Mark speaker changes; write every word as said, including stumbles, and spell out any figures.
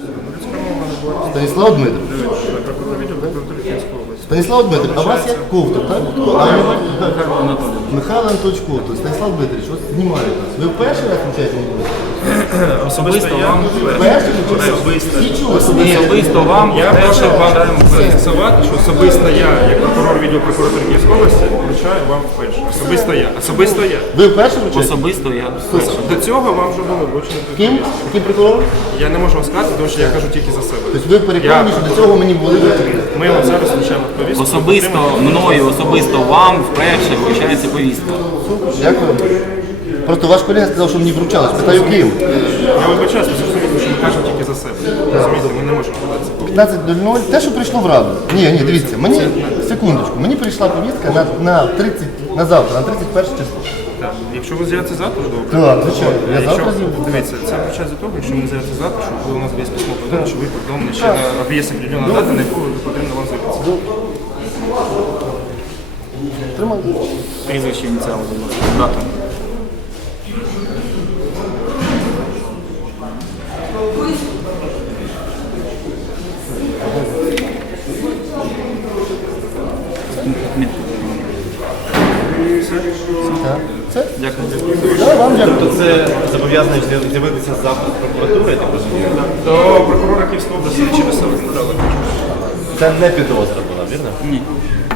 Speaker 1: Станіслав Дмитров.
Speaker 2: Прокурор відділу прокуратури Київської області.
Speaker 1: Станіслав Дмитров, а у вас як Ковтур, так? А Михайло Анатолійович Ковтур. Станіслав Дмитрович, ось знімають нас. Ви вперше раз включаєте мені?
Speaker 2: Особисто вам
Speaker 1: Вперше?
Speaker 2: особисто.
Speaker 1: Всі чули?
Speaker 3: Особисто вам
Speaker 2: Я
Speaker 3: те,
Speaker 2: прошу
Speaker 3: що вам
Speaker 2: вам зафіксувати, що особисто я, як прокурор відділу прокуратури Київської області, вручаю вам вперше. Особисто я. Особисто я.
Speaker 1: Ви вперше вручаєте?
Speaker 3: особисто я.
Speaker 2: До цього вам вже було вручено.
Speaker 1: Ким? Яким прокурором?
Speaker 2: Я не можу вам сказати, тому що я кажу тільки за себе.
Speaker 1: Тобто ви переконані, що до цього мені були вручені?
Speaker 2: Ми вам зараз вручаємо повістку.
Speaker 3: Особисто мною, особисто вам вперше вручається повістка.
Speaker 1: Дякую. Просто ваш колега сказав, що мені вручали. Питаю, ким?
Speaker 2: Я вибачаюсь, ви зрозумієте, що ми кажемо тільки за себе. Розумієте, ми не можемо податися.
Speaker 1: п'ятнадцять нуль нуль, те, що прийшло в Раду. Ні, ні, дивіться, мені, секундочку, мені прийшла повістка на, на тридцять, на завтра, на тридцять перше число.
Speaker 2: Так, якщо ви з'явитеся завтра, добре.
Speaker 1: Так, звичайно, я
Speaker 2: Якщо,
Speaker 1: завтра з'явлюся.
Speaker 2: дивіться, це вручається до того, якщо ми з'явитися завтра, щоб ви у нас десь письмо повідомлення, що ви повідомлені ще на об'єкті определена дата, на яку потрібно вам з'явитися.
Speaker 1: Тримай.
Speaker 3: Прізвище ініціали, будь ласка. Дата.
Speaker 1: Так. Це?
Speaker 3: Дякую.
Speaker 1: Да, вам дякую.
Speaker 4: Це зобов'язаний з'явитися завтра з прокуратури, я так розумію?
Speaker 2: До прокурора Київської області чи місцевих направлень.
Speaker 4: Це не підозра була, вірно?
Speaker 3: Ні.